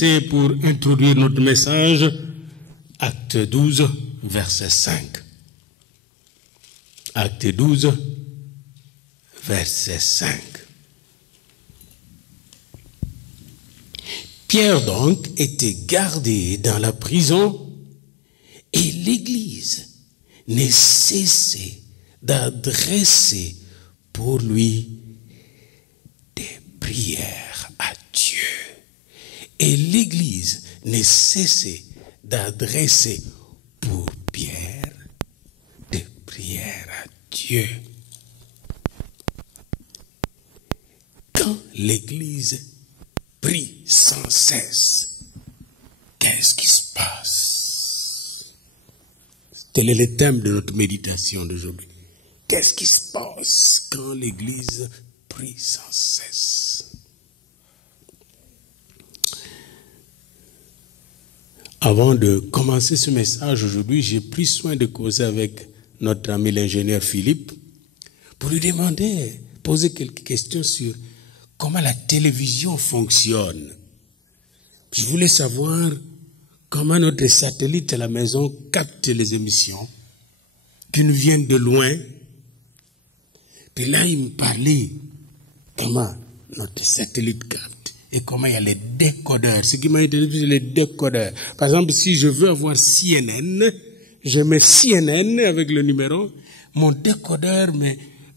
verset pour introduire notre message. Acte 12, verset 5. Acte 12, verset 5. Pierre donc était gardé dans la prison et l'Église n'est cessé d'adresser pour lui des prières à Dieu. Et l'Église n'est cessé d'adresser pour Pierre des prières à Dieu. Quand l'Église prie sans cesse, qu'est-ce qui se passe? Quel est le thème de notre méditation d'aujourd'hui? Qu'est-ce qui se passe quand l'Église prie sans cesse? Avant de commencer ce message aujourd'hui, j'ai pris soin de causer avec notre ami l'ingénieur Philippe pour lui demander, poser quelques questions sur comment la télévision fonctionne. Je voulais savoir comment notre satellite à la maison capte les émissions qui nous viennent de loin. Puis là, il me parlait comment notre satellite capte et comment il y a les décodeurs. Ce qui m'a intéressé, c'est les décodeurs. Par exemple, si je veux avoir CNN, je mets CNN avec le numéro, mon décodeur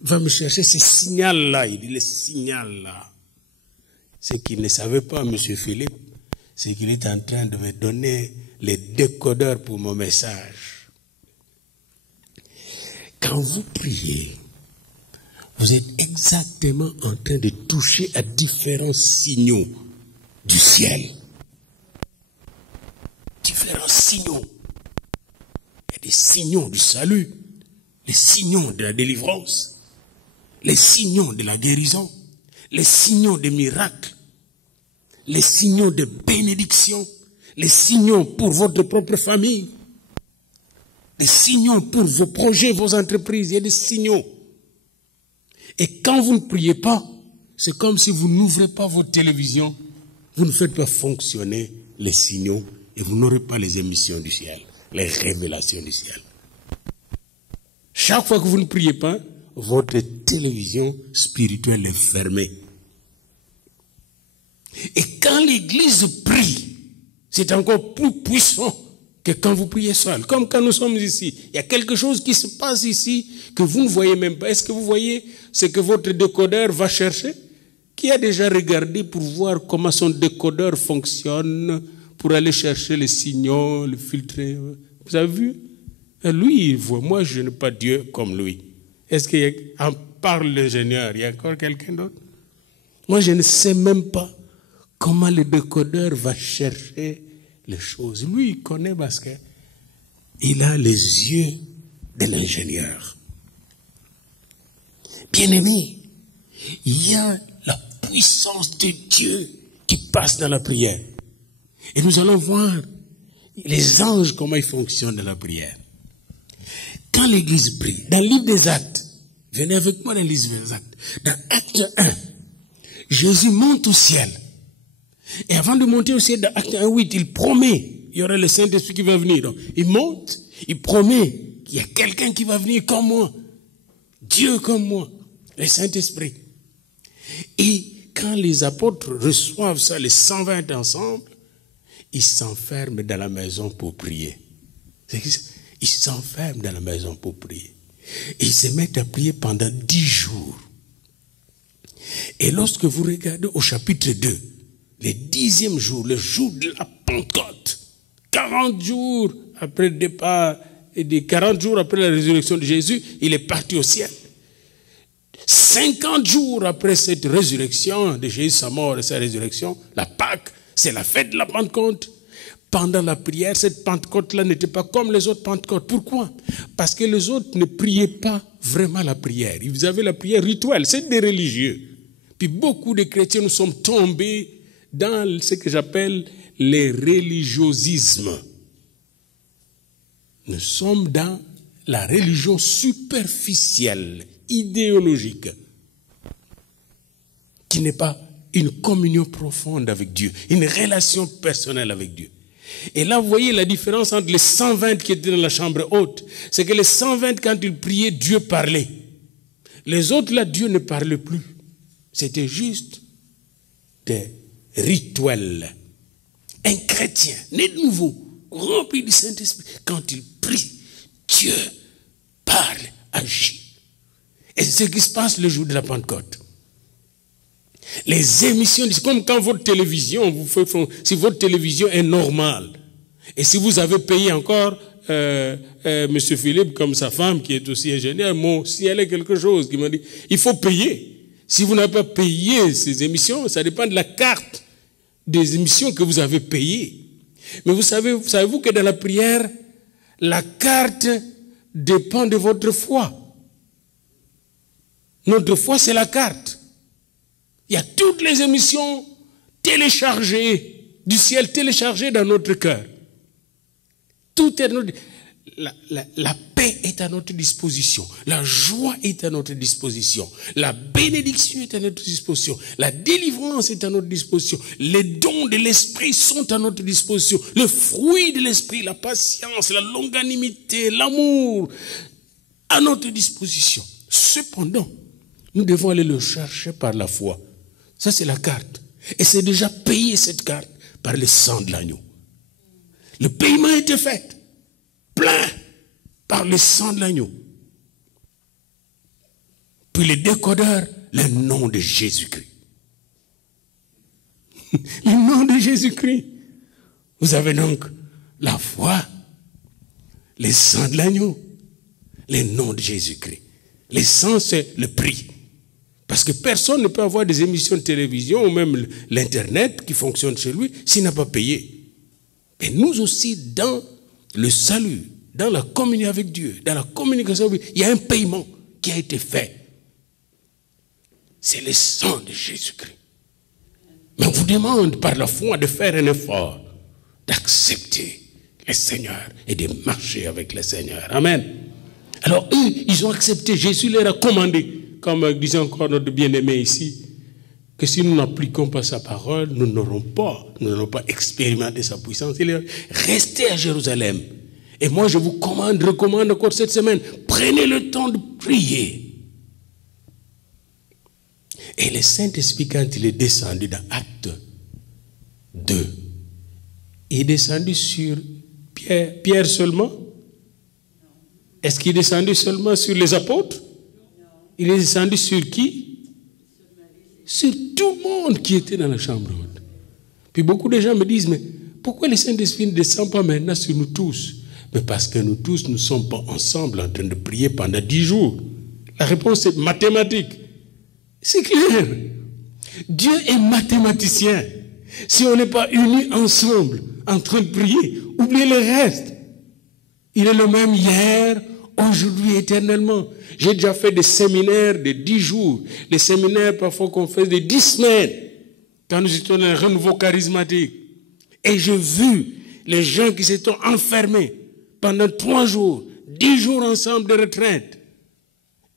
va me chercher ce signal-là. Il dit le signal-là. Ce qu'il ne savait pas, M. Philippe, c'est qu'il est en train de me donner les décodeurs pour mon message. Quand vous priez, vous êtes exactement en train de toucher à différents signaux du ciel. Différents signaux. Il y a des signaux du salut, les signaux de la délivrance, les signaux de la guérison, les signaux de miracles, les signaux de bénédiction, les signaux pour votre propre famille, les signaux pour vos projets, vos entreprises. Il y a des signaux. Et quand vous ne priez pas, c'est comme si vous n'ouvrez pas votre télévision, vous ne faites pas fonctionner les signaux et vous n'aurez pas les émissions du ciel, les révélations du ciel. Chaque fois que vous ne priez pas, votre télévision spirituelle est fermée. Et quand l'Église prie, c'est encore plus puissant que quand vous priez seul. Comme quand nous sommes ici, il y a quelque chose qui se passe ici que vous ne voyez même pas. Est-ce que vous voyez ce que votre décodeur va chercher? Qui a déjà regardé pour voir comment son décodeur fonctionne, pour aller chercher les signaux, le filtrer? Vous avez vu? Lui, il voit. Moi, je n'ai pas Dieu comme lui. Est-ce qu'il y a, en parle l'ingénieur, il y a encore quelqu'un d'autre? Moi, je ne sais même pas comment le décodeur va chercher les choses. Lui, il connaît parce qu'il a les yeux de l'ingénieur. Bien-aimé, il y a la puissance de Dieu qui passe dans la prière. Et nous allons voir les anges, comment ils fonctionnent dans la prière. Quand l'Église prie, dans le livre des Actes, venez avec moi dans le livre des Actes, dans Acte 1, Jésus monte au ciel. Et avant de monter au ciel, dans Acte 1:8, il promet, il y aura le Saint-Esprit qui va venir. Donc, il monte, il promet qu'il y a quelqu'un qui va venir comme moi. Dieu comme moi, le Saint-Esprit. Et quand les apôtres reçoivent ça, les 120 ensemble, ils s'enferment dans la maison pour prier. Ils s'enferment dans la maison pour prier. Et ils se mettent à prier pendant 10 jours. Et lorsque vous regardez au chapitre 2, le 10e jour, le jour de la Pentecôte, 40 jours après le départ, et 40 jours après la résurrection de Jésus, il est parti au ciel. 50 jours après cette résurrection de Jésus, sa mort et sa résurrection, la Pâque, c'est la fête de la Pentecôte. Pendant la prière, cette Pentecôte-là n'était pas comme les autres Pentecôtes. Pourquoi? Parce que les autres ne priaient pas vraiment la prière. Ils avaient la prière rituelle, c'est des religieux. Puis beaucoup de chrétiens, nous sommes tombés dans ce que j'appelle les religiosismes. Nous sommes dans la religion superficielle, idéologique, qui n'est pas une communion profonde avec Dieu, une relation personnelle avec Dieu. Et là, vous voyez la différence entre les 120 qui étaient dans la chambre haute. C'est que les 120, quand ils priaient, Dieu parlait. Les autres, là, Dieu ne parlait plus. C'était juste des rituels. Un chrétien, né de nouveau, rempli du Saint-Esprit, quand il prie, Dieu parle, agit. Et c'est ce qui se passe le jour de la Pentecôte. Les émissions, c'est comme quand votre télévision, si votre télévision est normale, et si vous avez payé encore, M. Philippe, comme sa femme, qui est aussi ingénieur, m'ont signalé quelque chose, qui m'a dit, il faut payer. Si vous n'avez pas payé ces émissions, ça dépend de la carte des émissions que vous avez payées. Mais savez-vous que dans la prière, la carte dépend de votre foi. Notre foi, c'est la carte. Il y a toutes les émissions téléchargées, du ciel téléchargées dans notre cœur. Tout est la paix est à notre disposition. La joie est à notre disposition. La bénédiction est à notre disposition. La délivrance est à notre disposition. Les dons de l'esprit sont à notre disposition. Le fruit de l'esprit, la patience, la longanimité, l'amour, à notre disposition. Cependant, nous devons aller le chercher par la foi. Ça, c'est la carte. Et c'est déjà payé, cette carte, par le sang de l'agneau. Le paiement a été fait, plein, par le sang de l'agneau. Puis le décodeur, le nom de Jésus-Christ. Le nom de Jésus-Christ. Vous avez donc la foi, le sang de l'agneau, le nom de Jésus-Christ. Le sang, c'est le prix. Parce que personne ne peut avoir des émissions de télévision ou même l'Internet qui fonctionne chez lui s'il n'a pas payé. Et nous aussi, dans le salut, dans la communion avec Dieu, dans la communication avec Dieu, il y a un paiement qui a été fait. C'est le sang de Jésus-Christ. Mais on vous demande par la foi de faire un effort, d'accepter le Seigneur et de marcher avec le Seigneur. Amen. Alors eux, ils ont accepté. Jésus leur a commandé, comme disait encore notre bien-aimé ici, que si nous n'appliquons pas sa parole, nous n'aurons pas expérimenté sa puissance. Il est restez à Jérusalem. Et moi, je vous recommande encore cette semaine, prenez le temps de prier. Et le Saint-Esprit, quand il est descendu dans Acte 2, il est descendu sur Pierre seulement. Est-ce qu'il est descendu seulement sur les apôtres? Il est descendu sur qui? Sur tout le monde qui était dans la chambre haute. Puis beaucoup de gens me disent, mais pourquoi le Saint-Esprit ne descend pas maintenant sur nous tous? Mais parce que nous tous, nous ne sommes pas ensemble en train de prier pendant 10 jours. La réponse est mathématique. C'est clair. Dieu est mathématicien. Si on n'est pas unis ensemble en train de prier, oubliez le reste. Il est le même hier, aujourd'hui, éternellement. J'ai déjà fait des séminaires de 10 jours. Les séminaires parfois qu'on fait de 10 semaines. Quand nous étions dans un renouveau charismatique. Et j'ai vu les gens qui s'étaient enfermés pendant 3 jours, 10 jours ensemble de retraite.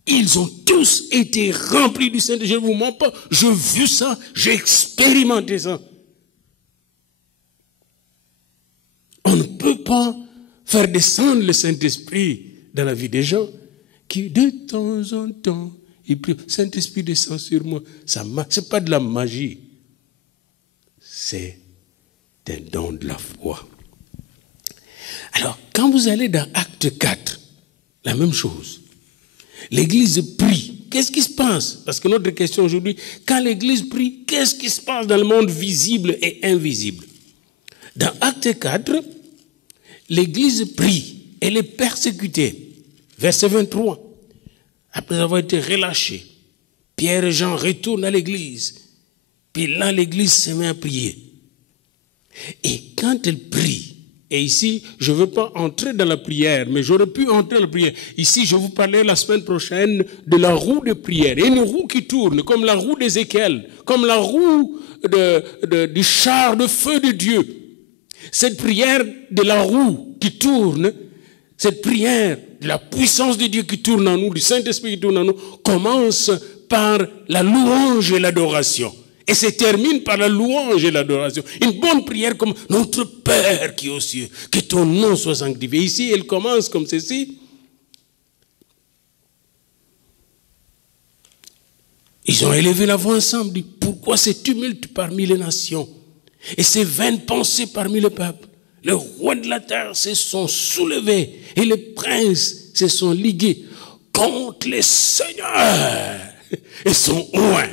Ils ont tous été remplis du Saint-Esprit. Je ne vous mens pas. J'ai vu ça, j'ai expérimenté ça. On ne peut pas faire descendre le Saint-Esprit dans la vie des gens qui, de temps en temps, ils prient, Saint-Esprit descend sur moi. Ce n'est pas de la magie. C'est un don de la foi. Alors, quand vous allez dans Acte 4, la même chose. L'Église prie. Qu'est-ce qui se passe? Parce que notre question aujourd'hui, quand l'Église prie, qu'est-ce qui se passe dans le monde visible et invisible? Dans Acte 4, l'Église prie. Elle est persécutée. Verset 23. Après avoir été relâchée, Pierre et Jean retournent à l'Église. Puis là, l'Église se met à prier. Et quand elle prie, et ici, je ne veux pas entrer dans la prière, mais j'aurais pu entrer dans la prière. Ici, je vous parlais la semaine prochaine de la roue de prière. Et une roue qui tourne, comme la roue d'Ézéchiel, comme la roue du char de feu de Dieu. Cette prière de la roue qui tourne, cette prière de la puissance de Dieu qui tourne en nous, du Saint-Esprit qui tourne en nous, commence par la louange et l'adoration. Et se termine par la louange et l'adoration. Une bonne prière comme « Notre Père qui est aux cieux, que ton nom soit sanctifié ». Ici, elle commence comme ceci. Ils ont élevé la voix ensemble, dit « Pourquoi ce tumulte parmi les nations et ces vaines pensées parmi le peuple? Les rois de la terre se sont soulevés et les princes se sont ligués contre les seigneurs et sont oints. »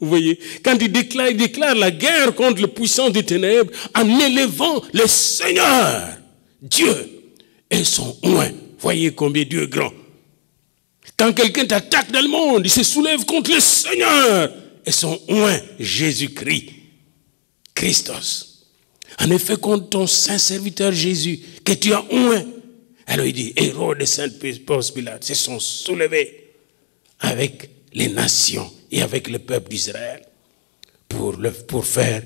Vous voyez, quand il déclare la guerre contre les puissances des ténèbres en élevant le Seigneur, Dieu, et son oint. Voyez combien Dieu est grand. Quand quelqu'un t'attaque dans le monde, il se soulève contre le Seigneur et son oint, Jésus-Christ, Christos. En effet, contre ton saint serviteur Jésus, que tu as oint. Alors il dit, Hérode et Saint-Ponce Pilate se sont soulevés avec les nations et avec le peuple d'Israël pour faire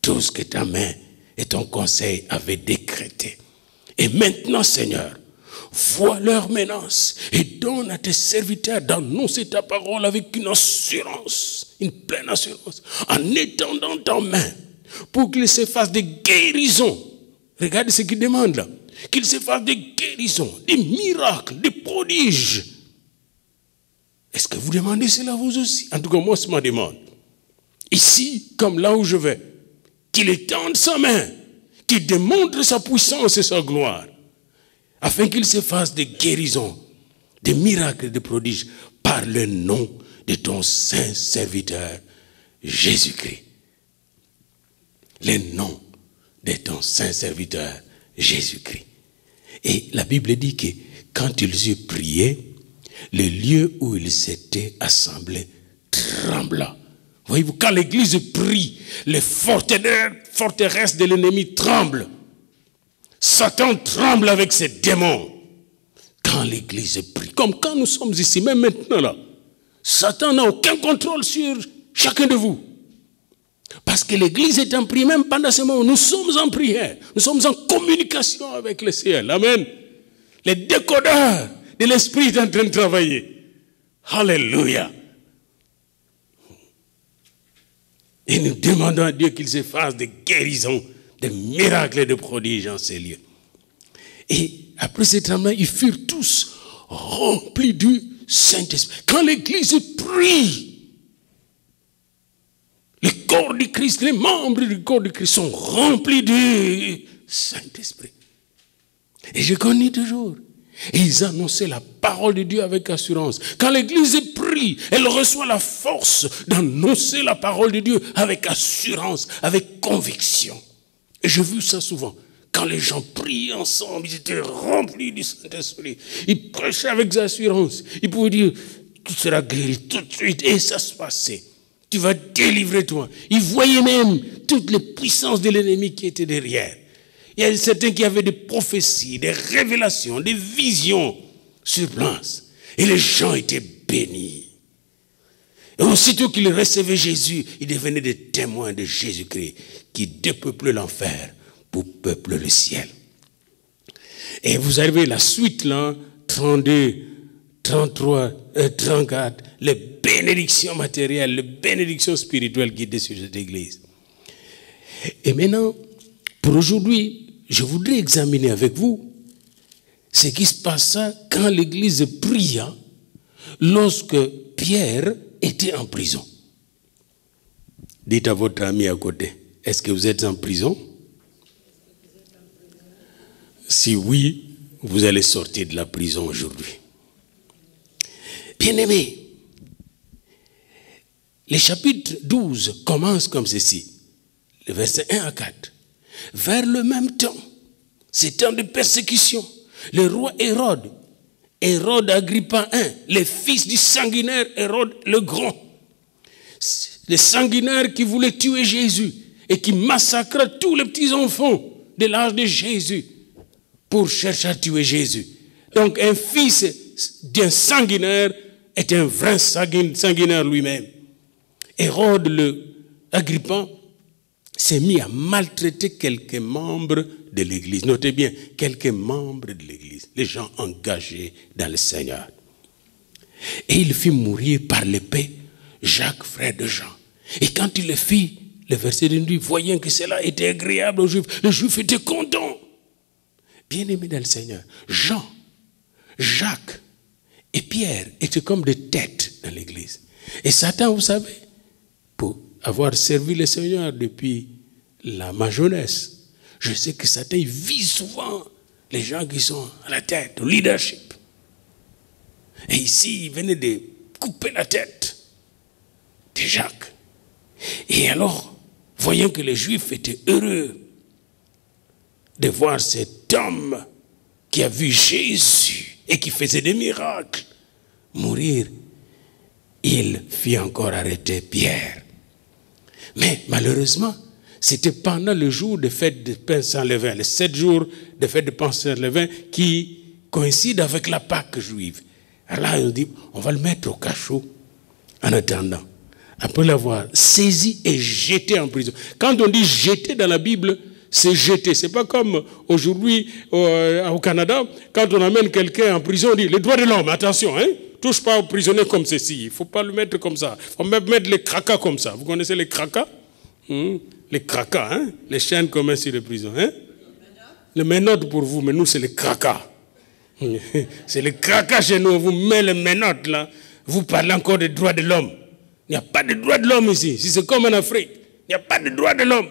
tout ce que ta main et ton conseil avaient décrété. Et maintenant, Seigneur, vois leurs menaces et donne à tes serviteurs d'annoncer ta parole avec une assurance, une pleine assurance, en étendant ta main pour qu'ils se fassent des guérisons. Regardez ce qu'il demande là. Qu'ils se fassent des guérisons, des miracles, des prodiges. Est-ce que vous demandez cela vous aussi? En tout cas, moi, c'est ma demande. Ici, comme là où je vais, qu'il étende sa main, qu'il démontre sa puissance et sa gloire, afin qu'il se fasse des guérisons, des miracles, des prodiges, par le nom de ton saint serviteur, Jésus-Christ. Le nom de ton saint serviteur, Jésus-Christ. Et la Bible dit que quand ils eurent prié, le lieu où ils s'étaient assemblés trembla. Voyez-vous, quand l'église prie, les forteresses de l'ennemi tremblent. Satan tremble avec ses démons. Quand l'église prie, comme quand nous sommes ici, même maintenant là, Satan n'a aucun contrôle sur chacun de vous. Parce que l'église est en prière, même pendant ce moment, nous sommes en prière. Nous sommes en communication avec le ciel. Amen. Les décodeurs de l'esprit est en train de travailler. Alléluia. Et nous demandons à Dieu qu'il se fasse des guérisons, des miracles et des prodiges en ces lieux. Et après ce tremblement, ils furent tous remplis du Saint-Esprit. Quand l'église prie, le corps du Christ, les membres du corps du Christ sont remplis du Saint-Esprit. Et je connais toujours. Et ils annonçaient la parole de Dieu avec assurance. Quand l'église prie, elle reçoit la force d'annoncer la parole de Dieu avec assurance, avec conviction. Et j'ai vu ça souvent. Quand les gens priaient ensemble, ils étaient remplis du Saint-Esprit. Ils prêchaient avec assurance. Ils pouvaient dire, tu seras guéri tout de suite. Et ça se passait. Tu vas délivrer toi. Ils voyaient même toutes les puissances de l'ennemi qui étaient derrière. Il y a certains qui avaient des prophéties, des révélations, des visions sur place. Et les gens étaient bénis. Et aussitôt qu'ils recevaient Jésus, ils devenaient des témoins de Jésus-Christ qui dépeuplent l'enfer pour peupler le ciel. Et vous avez la suite là, 32, 33, 34, les bénédictions matérielles, les bénédictions spirituelles qui étaient sur cette église. Et maintenant, pour aujourd'hui, je voudrais examiner avec vous ce qui se passa quand l'église pria lorsque Pierre était en prison. Dites à votre ami à côté, est-ce que vous êtes en prison? Si oui, vous allez sortir de la prison aujourd'hui. Bien-aimés, le chapitre 12 commence comme ceci, le verset 1 à 4. Vers le même temps, ces temps de persécution, le roi Hérode Agrippa I, le fils du sanguinaire Hérode le Grand, le sanguinaire qui voulait tuer Jésus et qui massacra tous les petits enfants de l'âge de Jésus pour chercher à tuer Jésus. Donc un fils d'un sanguinaire est un vrai sanguinaire lui-même. Hérode le Agrippa s'est mis à maltraiter quelques membres de l'église. Notez bien, quelques membres de l'église, les gens engagés dans le Seigneur. Et il fit mourir par l'épée Jacques, frère de Jean, Et quand il le fit, le verset nous dit, voyant que cela était agréable aux Juifs, les Juifs étaient contents. Bien-aimés dans le Seigneur, Jean, Jacques et Pierre étaient comme des têtes dans l'église. Et Satan, vous savez, pour avoir servi le Seigneur depuis ma jeunesse, je sais que Satan vise souvent les gens qui sont à la tête, au leadership. Et ici, il venait de couper la tête de Jacques. Et alors, voyant que les Juifs étaient heureux de voir cet homme qui a vu Jésus et qui faisait des miracles mourir, il fit encore arrêter Pierre. Mais malheureusement, c'était pendant le jour de fête de pain sans levain, les 7 jours de fête de pain sans levain qui coïncident avec la Pâque juive. Alors là, on dit, on va le mettre au cachot en attendant. Après l'avoir saisi et jeté en prison. Quand on dit jeter dans la Bible, c'est jeter. C'est pas comme aujourd'hui au Canada, quand on amène quelqu'un en prison, on dit les droits de l'homme, attention, hein, touche pas au prisonnier comme ceci. Il ne faut pas le mettre comme ça. Il faut même mettre les cracas comme ça. Vous connaissez les cracas? Les cracas, hein? Les chaînes qu'on met sur les prisons. Hein? Les menottes pour vous, mais nous, c'est les cracas. C'est les cracas chez nous. On vous met les menottes là. Vous parlez encore des droits de l'homme. Il n'y a pas de droits de l'homme ici. Si c'est comme en Afrique, il n'y a pas de droits de l'homme.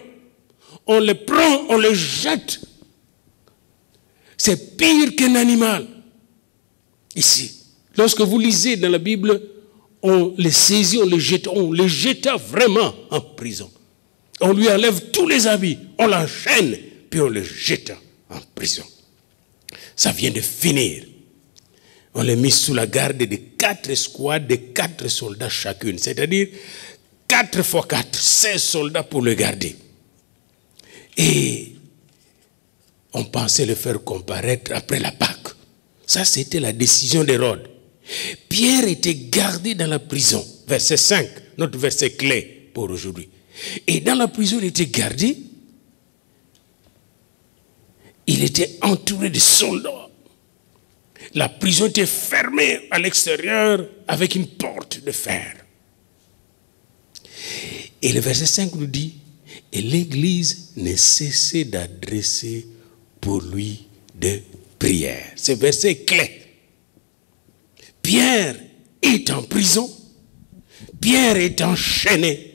On les prend, on les jette. C'est pire qu'un animal. Ici, lorsque vous lisez dans la Bible, on les saisit, on les jeta vraiment en prison. On lui enlève tous les habits, on l'enchaîne, puis on le jeta en prison. Ça vient de finir. On les mit sous la garde de 4 escouades, de 4 soldats chacune. C'est-à-dire 4 x 4, 16 soldats pour le garder. Et on pensait le faire comparaître après la Pâque. Ça, c'était la décision d'Hérode. Pierre était gardé dans la prison. Verset 5, notre verset clé pour aujourd'hui. Et dans la prison, il était gardé. Il était entouré de soldats. La prison était fermée à l'extérieur avec une porte de fer. Et le verset 5 nous dit, et l'Église ne cessait d'adresser pour lui des prières. Ce verset est clé. Pierre est en prison. Pierre est enchaîné.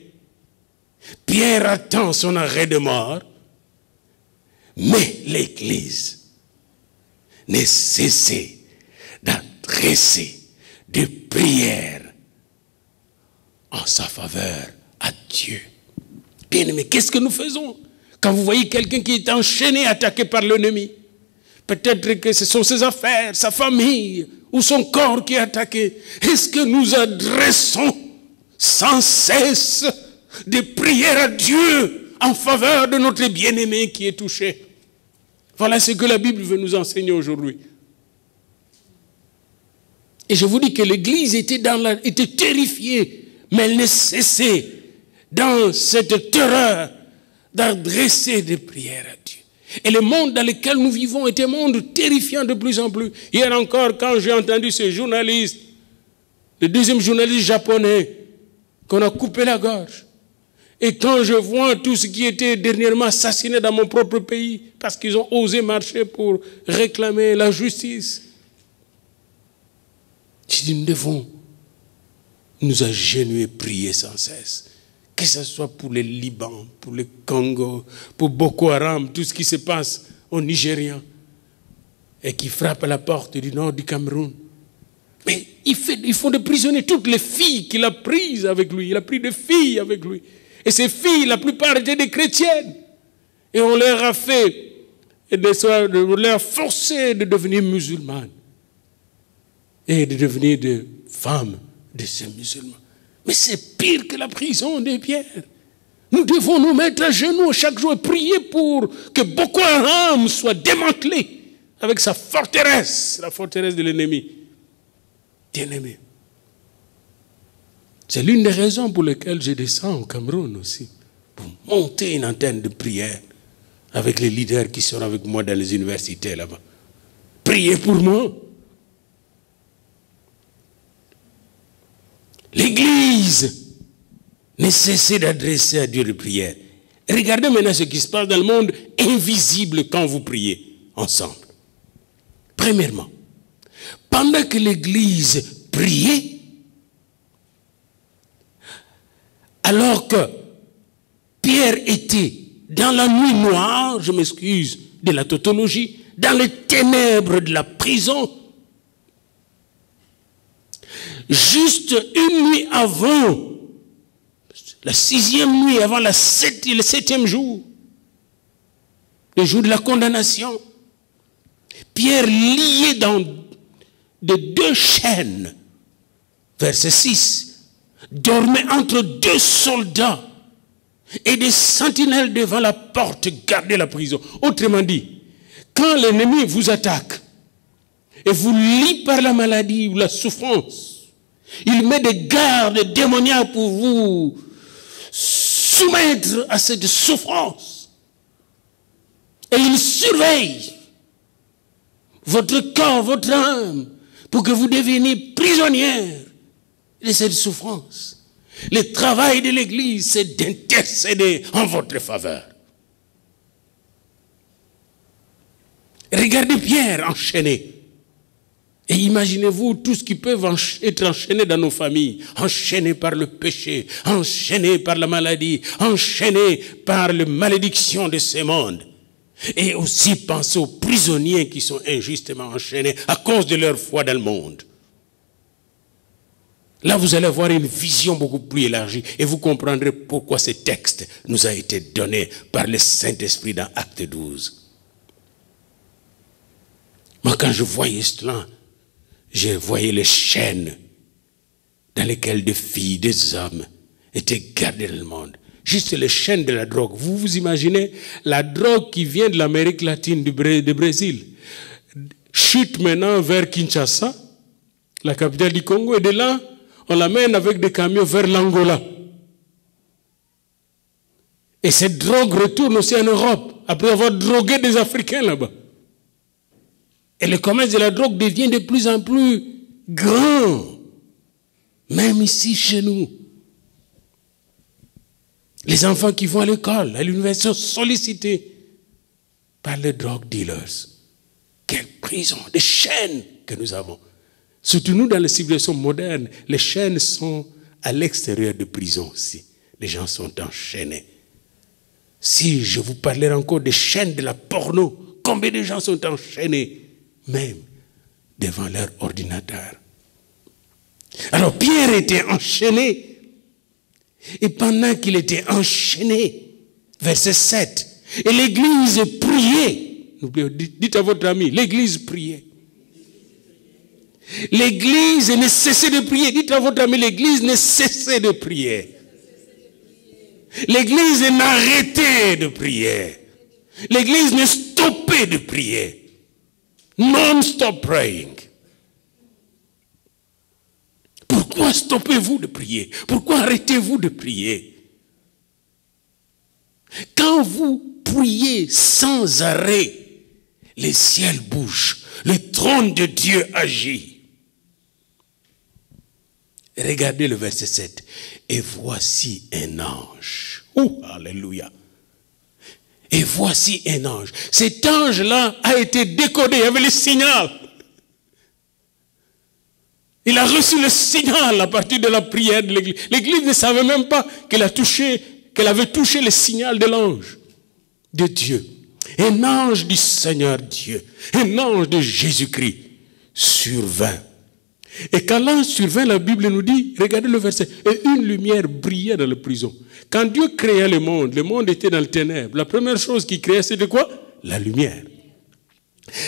Pierre attend son arrêt de mort. Mais l'Église ne cessait d'adresser des prières en sa faveur à Dieu. Bien aimé, qu'est-ce que nous faisons quand vous voyez quelqu'un qui est enchaîné, attaqué par l'ennemi? Peut-être que ce sont ses affaires, sa famille ou son corps qui est attaqué. Est-ce que nous adressons sans cesse des prières à Dieu en faveur de notre bien-aimé qui est touché? Voilà ce que la Bible veut nous enseigner aujourd'hui. Et je vous dis que l'Église était terrifiée, mais elle ne cessait dans cette terreur d'adresser des prières à Dieu. Et le monde dans lequel nous vivons est un monde terrifiant de plus en plus. Hier encore, quand j'ai entendu ce journaliste, le deuxième journaliste japonais, qu'on a coupé la gorge, et quand je vois tout ce qui était dernièrement assassiné dans mon propre pays, parce qu'ils ont osé marcher pour réclamer la justice, je dis, nous devons nous agenouiller, prier sans cesse. Que ce soit pour le Liban, pour le Congo, pour Boko Haram, tout ce qui se passe au Nigeria, et qui frappe à la porte du nord du Cameroun. Mais ils font des prisonniers toutes les filles qu'il a prises avec lui. Il a pris des filles avec lui. Et ces filles, la plupart étaient des chrétiennes. Et on leur a fait, on leur a forcé de devenir musulmanes. Et de devenir des femmes de ces musulmans. Mais c'est pire que la prison des Pierre. Nous devons nous mettre à genoux chaque jour et prier pour que Boko Haram soit démantelé avec sa forteresse, la forteresse de l'ennemi. Bien-aimé. C'est l'une des raisons pour lesquelles je descends au Cameroun aussi, pour monter une antenne de prière avec les leaders qui sont avec moi dans les universités là-bas. Priez pour moi. L'Église Ne cessez d'adresser à Dieu des prières. Regardez maintenant ce qui se passe dans le monde invisible quand vous priez ensemble. Premièrement, pendant que l'Église priait, alors que Pierre était dans la nuit noire, je m'excuse de la tautologie, dans les ténèbres de la prison, juste une nuit avant, la 6e nuit avant le 7e jour, le jour de la condamnation, Pierre lié dans de 2 chaînes, verset 6, dormait entre 2 soldats et des sentinelles devant la porte gardaient la prison. Autrement dit, quand l'ennemi vous attaque et vous lie par la maladie ou la souffrance, il met des gardes démoniaques pour vous soumettre à cette souffrance. Et il surveille votre corps, votre âme, pour que vous deveniez prisonnière de cette souffrance. Le travail de l'Église, c'est d'intercéder en votre faveur. Regardez Pierre enchaîné. Et imaginez-vous tout ce qui peut être enchaîné dans nos familles, enchaîné par le péché, enchaîné par la maladie, enchaîné par la malédiction de ce monde. Et aussi pensez aux prisonniers qui sont injustement enchaînés à cause de leur foi dans le monde. Là, vous allez avoir une vision beaucoup plus élargie et vous comprendrez pourquoi ce texte nous a été donné par le Saint-Esprit dans Acte 12. Moi, quand je voyais cela, je voyais les chaînes dans lesquelles des filles, des hommes étaient gardés dans le monde. Juste les chaînes de la drogue. Vous vous imaginez la drogue qui vient de l'Amérique latine, du Brésil, chute maintenant vers Kinshasa, la capitale du Congo, et de là, on l'amène avec des camions vers l'Angola. Et cette drogue retourne aussi en Europe, après avoir drogué des Africains là-bas. Et le commerce de la drogue devient de plus en plus grand, même ici chez nous. Les enfants qui vont à l'école, à l'université, sont sollicités par les drug dealers. Quelle prison, des chaînes que nous avons. Surtout nous, dans les civilisations modernes, les chaînes sont à l'extérieur de prison aussi. Les gens sont enchaînés. Si je vous parlerai encore des chaînes de la porno, combien de gens sont enchaînés, même devant leur ordinateur. Alors Pierre était enchaîné. Et pendant qu'il était enchaîné, verset 7, et l'église priait. Dites à votre ami, l'église priait. L'église ne cessait de prier. Dites à votre ami, l'église ne cessait de prier. L'église n'arrêtait de prier. L'église ne stoppait de prier. Non-stop praying. Pourquoi stoppez-vous de prier? Pourquoi arrêtez-vous de prier? Quand vous priez sans arrêt, les ciels bougent, le trône de Dieu agit. Regardez le verset 7. Et voici un ange. Oh, alléluia. Et voici un ange. Cet ange-là a été décodé, il y avait le signal. Il a reçu le signal à partir de la prière de l'église. L'église ne savait même pas qu'elle avait touché le signal de l'ange de Dieu. Un ange du Seigneur Dieu, un ange de Jésus-Christ survint. Et quand l'ange survint, la Bible nous dit, regardez le verset, et une lumière brillait dans la prison. Quand Dieu créa le monde était dans le ténèbre. La première chose qu'il créait, c'était quoi? La lumière.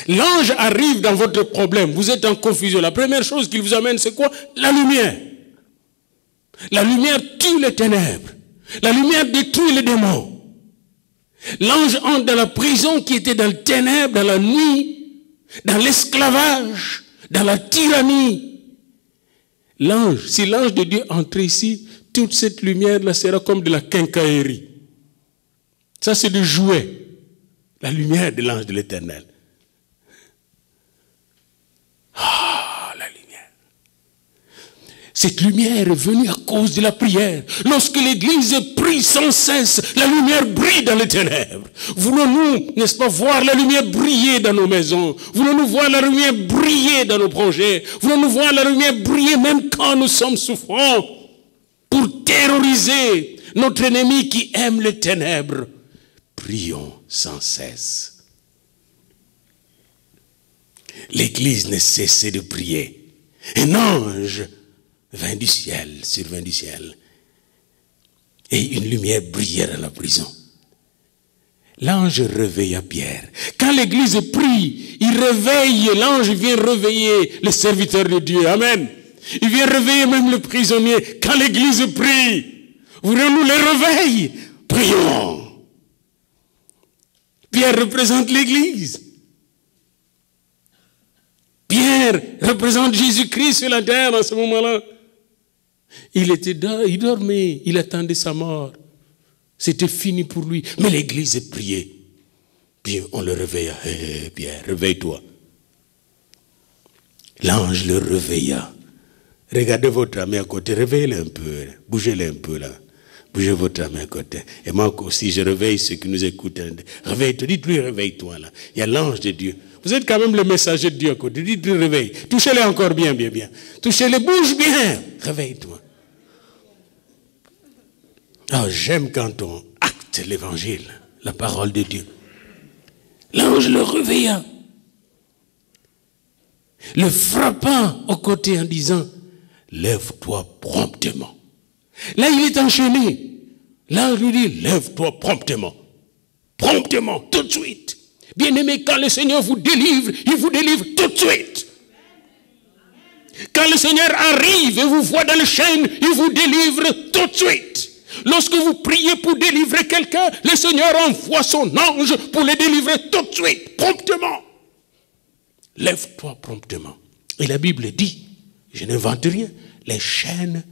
L'ange arrive dans votre problème, vous êtes en confusion. La première chose qu'il vous amène, c'est quoi? La lumière. La lumière tue les ténèbres. La lumière détruit les démons. L'ange entre dans la prison qui était dans le ténèbre, dans la nuit, dans l'esclavage, dans la tyrannie. L'ange, si l'ange de Dieu entre ici, toute cette lumière-là sera comme de la quincaillerie. Ça, c'est du jouet. La lumière de l'ange de l'Éternel. Cette lumière est venue à cause de la prière. Lorsque l'Église prie sans cesse, la lumière brille dans les ténèbres. Voulons-nous, n'est-ce pas, voir la lumière briller dans nos maisons? Voulons-nous voir la lumière briller dans nos projets? Voulons-nous voir la lumière briller même quand nous sommes souffrants? Pour terroriser notre ennemi qui aime les ténèbres. Prions sans cesse. L'Église ne cessait de prier. Un ange vint du ciel, survint du ciel, et une lumière brillait dans la prison. L'ange réveilla Pierre. Quand l'Église prie, il réveille, l'ange vient réveiller le serviteur de Dieu. Amen. Il vient réveiller même le prisonnier. Quand l'Église prie, voulons-nous le réveil? Prions. Pierre représente l'Église. Pierre représente Jésus-Christ sur la terre en ce moment-là. Il dormait, il attendait sa mort. C'était fini pour lui. Mais l'Église priait. Puis on le réveilla. Hey, Pierre, réveille-toi. L'ange le réveilla. Regardez votre ami à côté, réveillez-le un peu. Bougez-le un peu là. Bougez votre ami à côté. Et moi aussi, je réveille ceux qui nous écoutent. Réveille-toi, dites-lui réveille-toi là. Il y a l'ange de Dieu. Vous êtes quand même le messager de Dieu à côté. Dites-lui réveille. Touchez-le encore bien, bien, bien. Touchez-le, bouge bien. Réveille-toi. Oh, j'aime quand on acte l'évangile, la parole de Dieu. L'ange le réveilla, le frappant au côté en disant, lève-toi promptement. Là, il est enchaîné. L'ange lui dit, lève-toi promptement. Promptement, tout de suite. Bien-aimé, quand le Seigneur vous délivre, il vous délivre tout de suite. Quand le Seigneur arrive et vous voit dans le chaîne, il vous délivre tout de suite. Lorsque vous priez pour délivrer quelqu'un, le Seigneur envoie son ange pour le délivrer tout de suite, promptement. Lève-toi promptement. Et la Bible dit, je n'invente rien, les chaînes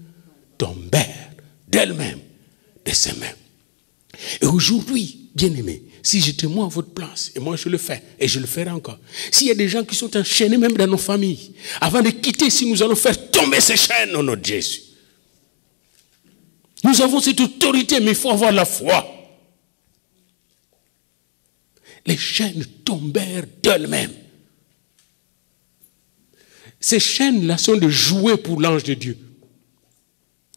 tombèrent d'elles-mêmes de ses mains. Et aujourd'hui, bien-aimés, si j'étais moi à votre place, et moi je le fais, et je le ferai encore, s'il y a des gens qui sont enchaînés même dans nos familles, avant de quitter, si nous allons faire tomber ces chaînes au nom de Jésus. Nous avons cette autorité, mais il faut avoir la foi. Les chaînes tombèrent d'elles-mêmes. Ces chaînes-là sont des jouets pour l'ange de Dieu.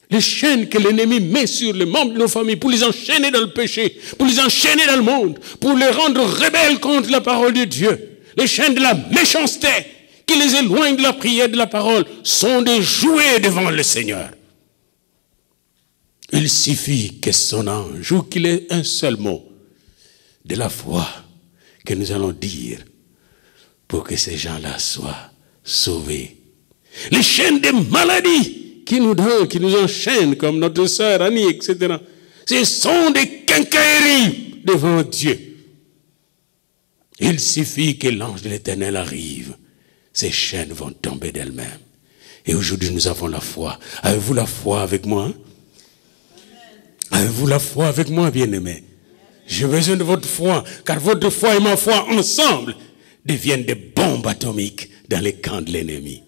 Les chaînes que l'ennemi met sur les membres de nos familles pour les enchaîner dans le péché, pour les enchaîner dans le monde, pour les rendre rebelles contre la parole de Dieu. Les chaînes de la méchanceté qui les éloignent de la prière de la parole sont des jouets devant le Seigneur. Il suffit que son ange, ou qu'il ait un seul mot de la foi que nous allons dire pour que ces gens-là soient sauvés. Les chaînes des maladies qui nous enchaînent, comme notre sœur Annie, etc. Ce sont des quincailleries devant Dieu. Il suffit que l'ange de l'Éternel arrive. Ces chaînes vont tomber d'elles-mêmes. Et aujourd'hui, nous avons la foi. Avez-vous la foi avec moi? Avez-vous la foi avec moi, bien-aimés? J'ai besoin de votre foi, car votre foi et ma foi ensemble deviennent des bombes atomiques dans les camps de l'ennemi.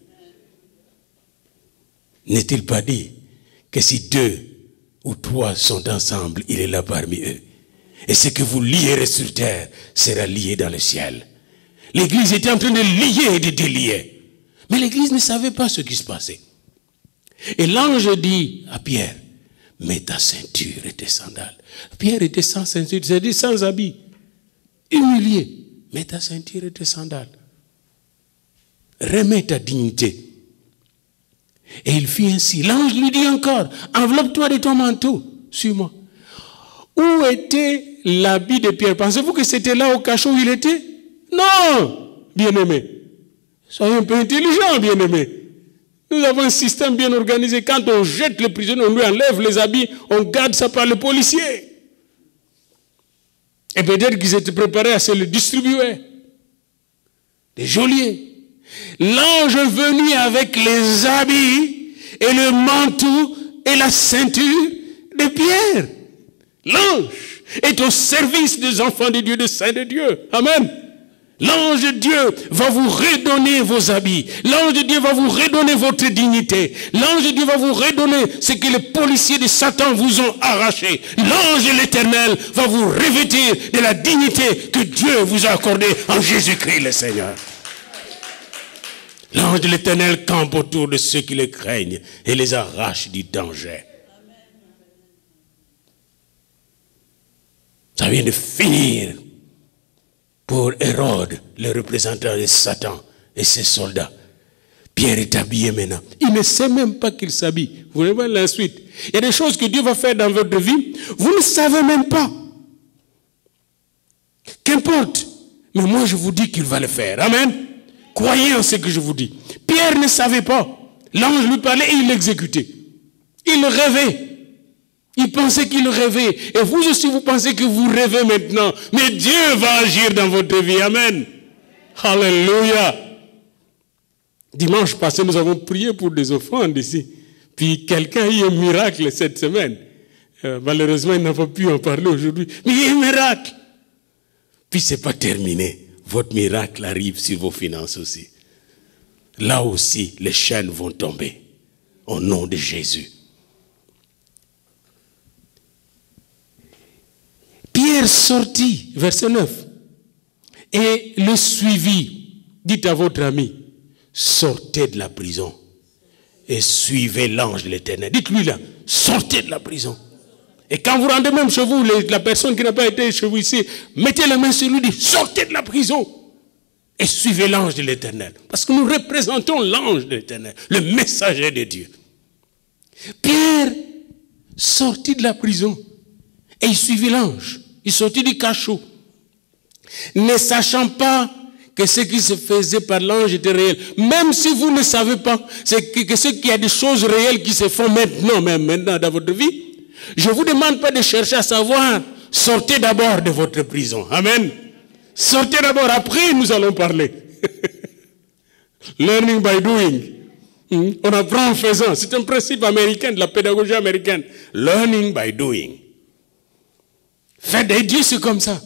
N'est-il pas dit que si 2 ou 3 sont ensemble, il est là parmi eux? Et ce que vous lierez sur terre sera lié dans le ciel. L'Église était en train de lier et de délier. Mais l'Église ne savait pas ce qui se passait. Et l'ange dit à Pierre, mets ta ceinture et tes sandales. Pierre était sans ceinture, c'est-à-dire sans habit. Humilié. Mets ta ceinture et tes sandales. Remets ta dignité. Et il fit ainsi. L'ange lui dit encore, enveloppe-toi de ton manteau, suis-moi. Où était l'habit de Pierre? Pensez-vous que c'était là au cachot où il était? Non, bien-aimé. Soyez un peu intelligents, bien-aimé. Nous avons un système bien organisé. Quand on jette le prisonnier, on lui enlève les habits, on garde ça par le policier. Et peut-être qu'ils étaient préparés à se le distribuer. Des geôliers. L'ange est venu avec les habits et le manteau et la ceinture de Pierre. L'ange est au service des enfants de Dieu, des saints de Dieu. Amen. L'ange de Dieu va vous redonner vos habits. L'ange de Dieu va vous redonner votre dignité. L'ange de Dieu va vous redonner ce que les policiers de Satan vous ont arraché. L'ange de l'Éternel va vous revêtir de la dignité que Dieu vous a accordée en Jésus-Christ le Seigneur. L'ange de l'Éternel campe autour de ceux qui le craignent et les arrache du danger. Ça vient de finir pour Hérode, le représentant de Satan et ses soldats. Pierre est habillé maintenant. Il ne sait même pas qu'il s'habille. Vous voyez voir la suite. Il y a des choses que Dieu va faire dans votre vie. Vous ne savez même pas. Qu'importe. Mais moi, je vous dis qu'il va le faire. Amen. Croyez en ce que je vous dis. Pierre ne savait pas. L'ange lui parlait et il l'exécutait. Il rêvait. Il pensait qu'il rêvait. Et vous aussi, vous pensez que vous rêvez maintenant. Mais Dieu va agir dans votre vie. Amen. Alléluia. Dimanche passé, nous avons prié pour des offrandes ici. Puis quelqu'un a eu un miracle cette semaine. Malheureusement, il n'a pas pu en parler aujourd'hui. Mais il y a un miracle. Puis ce n'est pas terminé. Votre miracle arrive sur vos finances aussi. Là aussi, les chaînes vont tomber. Au nom de Jésus. Pierre sortit, verset 9, et le suivit. Dites à votre ami, sortez de la prison et suivez l'ange de l'Éternel. Dites-lui là, sortez de la prison. Et quand vous rendez même chez vous, la personne qui n'a pas été chez vous ici, mettez la main sur lui, dites, sortez de la prison et suivez l'ange de l'Éternel. Parce que nous représentons l'ange de l'Éternel, le messager de Dieu. Pierre sortit de la prison et il suivit l'ange. Il sortit du cachot, ne sachant pas que ce qui se faisait par l'ange était réel. Même si vous ne savez pas c'est que ce qu'il y a des choses réelles qui se font maintenant, même maintenant dans votre vie, je ne vous demande pas de chercher à savoir. Sortez d'abord de votre prison. Amen. Sortez d'abord, après nous allons parler. Learning by doing. On apprend en faisant. C'est un principe américain, de la pédagogie américaine. Learning by doing. Faites des dieux, c'est comme ça.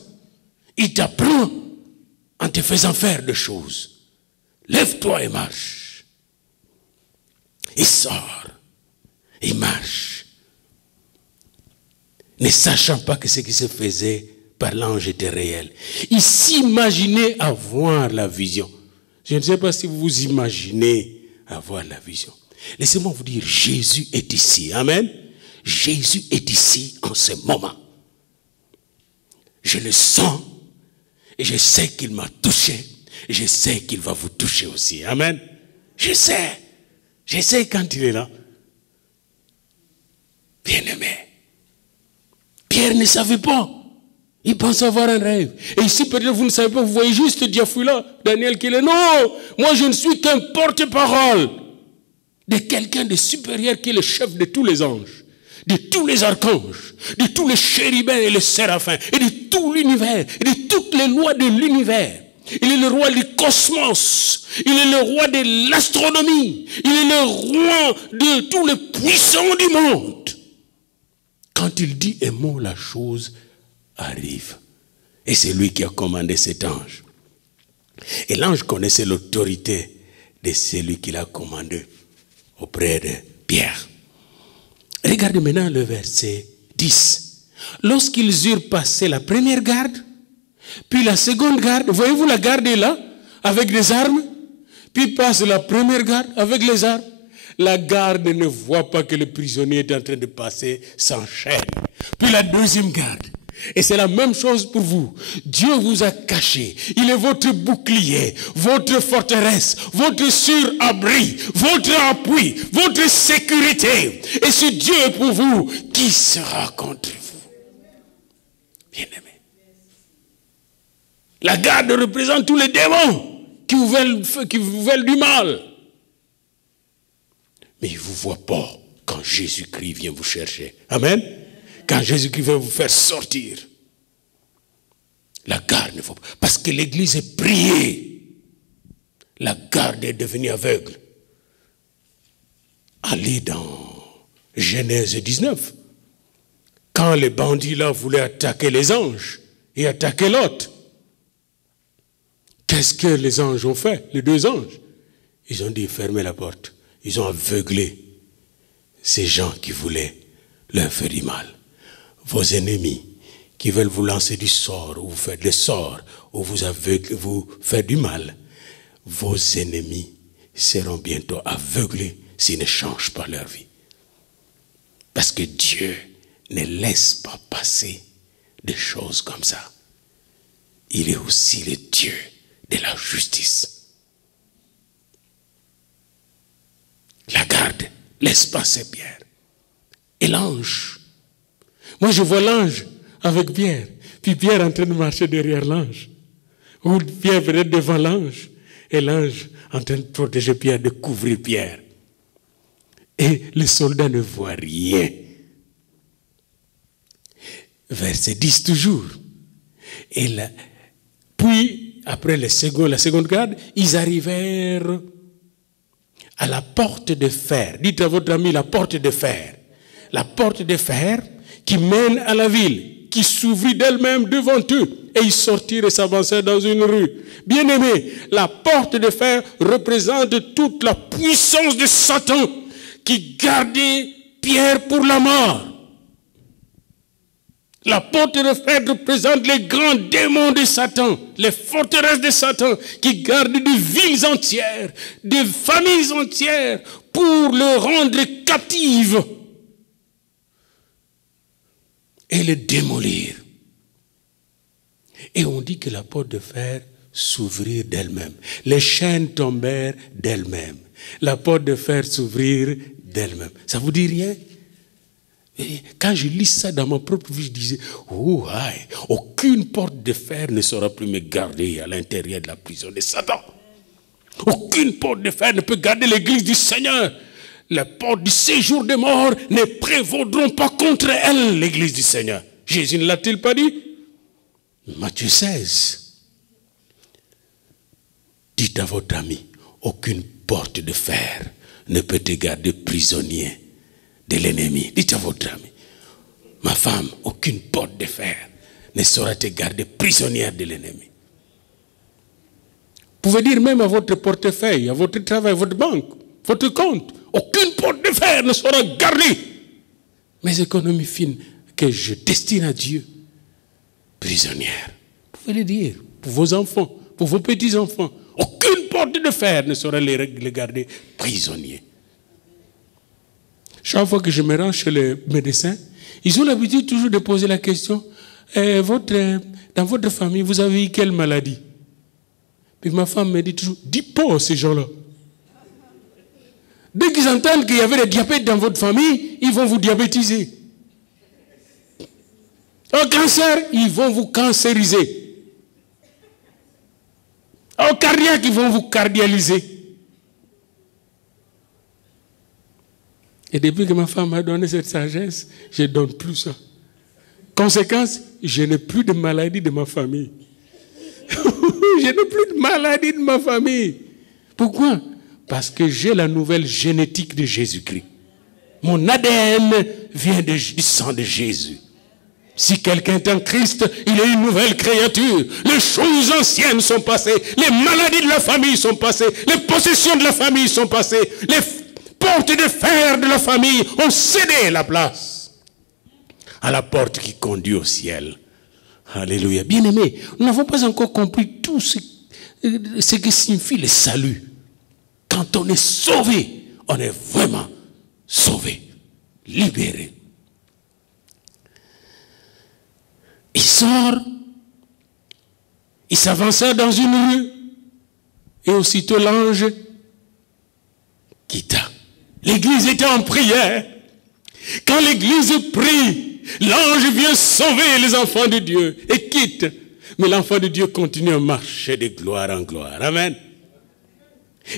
Il t'apprend en te faisant faire des choses. Lève-toi et marche. Il sort. Il marche. Ne sachant pas que ce qui se faisait par l'ange était réel. Il s'imaginait avoir la vision. Je ne sais pas si vous vous imaginez avoir la vision. Laissez-moi vous dire, Jésus est ici. Amen. Jésus est ici en ce moment. Je le sens et je sais qu'il m'a touché et je sais qu'il va vous toucher aussi. Amen. Je sais quand il est là. Bien-aimé. Pierre ne savait pas. Il pensait avoir un rêve. Et ici, peut-être vous ne savez pas, vous voyez juste Diafoula, Daniel qui est là. Non, moi je ne suis qu'un porte-parole de quelqu'un de supérieur qui est le chef de tous les anges, de tous les archanges, de tous les chérubins et les séraphins, et de tout l'univers, et de toutes les lois de l'univers. Il est le roi du cosmos, il est le roi de l'astronomie, il est le roi de tous les puissants du monde. Quand il dit un mot, la chose arrive. Et c'est lui qui a commandé cet ange. Et l'ange connaissait l'autorité de celui qui l'a commandé auprès de Pierre. Regardez maintenant le verset 10. Lorsqu'ils eurent passé la première garde, puis la seconde garde, voyez-vous la garde est là, avec des armes, puis passe la première garde avec les armes. La garde ne voit pas que le prisonnier est en train de passer sans chaîne. Puis la deuxième garde. Et c'est la même chose pour vous. Dieu vous a caché. Il est votre bouclier, votre forteresse, votre surabri, votre appui, votre sécurité. Et si Dieu est pour vous, qui sera contre vous? Bien-aimé. La garde représente tous les démons qui vous veulent du mal. Mais il ne vous voit pas quand Jésus-Christ vient vous chercher. Amen. Quand Jésus-Christ vient vous faire sortir. La garde ne faut pas. Parce que l'église est priée. La garde est devenue aveugle. Allez dans Genèse 19. Quand les bandits là voulaient attaquer les anges et attaquer Lot. Qu'est-ce que les anges ont fait, les deux anges? Ils ont dit, fermez la porte. Ils ont aveuglé ces gens qui voulaient leur faire du mal. Vos ennemis qui veulent vous lancer du sort, ou vous faire des sorts, ou vous faire du mal, vos ennemis seront bientôt aveuglés s'ils ne changent pas leur vie. Parce que Dieu ne laisse pas passer des choses comme ça. Il est aussi le Dieu de la justice. La garde, laisse passer Pierre. Et l'ange. Moi je vois l'ange avec Pierre. Puis Pierre en train de marcher derrière l'ange. Ou Pierre venait devant l'ange. Et l'ange en train de protéger Pierre, de couvrir Pierre. Et les soldats ne voient rien. Verset 10 toujours. Et là, puis, après la seconde garde, ils arrivèrent à la porte de fer. Dites à votre ami la porte de fer. La porte de fer qui mène à la ville, qui s'ouvrit d'elle-même devant eux. Et ils sortirent et s'avancèrent dans une rue. Bien-aimés, la porte de fer représente toute la puissance de Satan qui gardait Pierre pour la mort. La porte de fer représente les grands démons de Satan, les forteresses de Satan qui gardent des villes entières, des familles entières pour le rendre captif et le démolir. Et on dit que la porte de fer s'ouvrit d'elle-même. Les chaînes tombèrent d'elles-mêmes. La porte de fer s'ouvrit d'elle-même. Ça vous dit rien? Et quand je lis ça dans ma propre vie, je disais, oh, aïe, aucune porte de fer ne saura plus me garder à l'intérieur de la prison de Satan. Aucune porte de fer ne peut garder l'église du Seigneur. Les portes du séjour des morts ne prévaudront pas contre elle, l'église du Seigneur. Jésus ne l'a-t-il pas dit? Matthieu 16. Dites à votre ami, aucune porte de fer ne peut te garder prisonnier de l'ennemi. Dites à votre ami, ma femme, aucune porte de fer ne saura te garder prisonnière de l'ennemi. Vous pouvez dire même à votre portefeuille, à votre travail, à votre banque, votre compte, aucune porte de fer ne saura garder mes économies fines que je destine à Dieu prisonnières. Vous pouvez le dire pour vos enfants, pour vos petits-enfants. Aucune porte de fer ne saura les garder prisonniers. Chaque fois que je me rends chez les médecins, ils ont l'habitude toujours de poser la question, dans votre famille, vous avez eu quelle maladie? Puis ma femme me dit toujours, dis pas à ces gens-là. Dès qu'ils entendent qu'il y avait le diabète dans votre famille, ils vont vous diabétiser. Au cancer, ils vont vous cancériser. Au cardiaque, ils vont vous cardialiser. Et depuis que ma femme m'a donné cette sagesse, je ne donne plus ça. Conséquence, je n'ai plus de maladie de ma famille. Je n'ai plus de maladie de ma famille. Pourquoi? Parce que j'ai la nouvelle génétique de Jésus-Christ. Mon ADN vient du sang de Jésus. Si quelqu'un est en Christ, il est une nouvelle créature. Les choses anciennes sont passées. Les maladies de la famille sont passées. Les possessions de la famille sont passées. Les portes de fer de la famille ont cédé la place à la porte qui conduit au ciel. Alléluia. Bien-aimés, nous n'avons pas encore compris tout ce que signifie le salut. Quand on est sauvé, on est vraiment sauvé, libéré. Il sort, il s'avança dans une rue, et aussitôt l'ange quitta. L'église était en prière. Quand l'église prie, l'ange vient sauver les enfants de Dieu et quitte. Mais l'enfant de Dieu continue à marcher de gloire en gloire. Amen.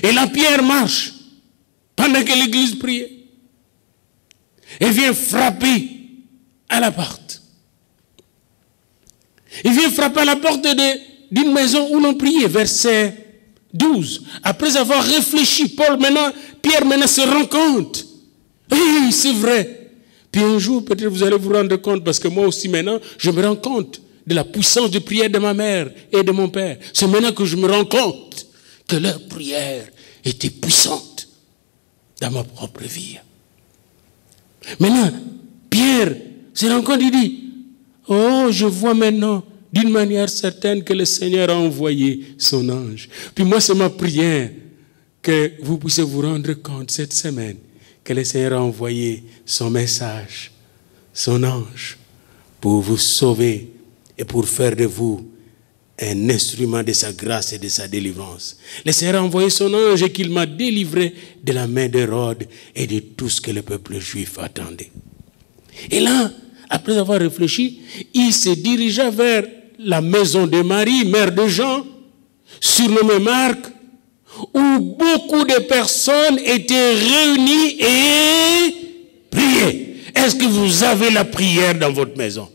Et la pierre marche pendant que l'église prie. Et vient frapper à la porte. Il vient frapper à la porte d'une maison où l'on priait, verset 12. Après avoir réfléchi, Pierre maintenant se rend compte. Oui, c'est vrai. Puis un jour, peut-être vous allez vous rendre compte, parce que moi aussi maintenant, je me rends compte de la puissance de prière de ma mère et de mon père. C'est maintenant que je me rends compte que leur prière était puissante dans ma propre vie. Maintenant, Pierre se rend compte, il dit, oh, je vois maintenant d'une manière certaine que le Seigneur a envoyé son ange. Puis moi, c'est ma prière que vous puissiez vous rendre compte cette semaine que le Seigneur a envoyé son message, son ange, pour vous sauver et pour faire de vous un instrument de sa grâce et de sa délivrance. Le Seigneur a envoyé son ange et qu'il m'a délivré de la main d'Hérode et de tout ce que le peuple juif attendait. Et là, après avoir réfléchi, il se dirigea vers la maison de Marie, mère de Jean, surnommée Marc, où beaucoup de personnes étaient réunies et priaient. Est-ce que vous avez la prière dans votre maison?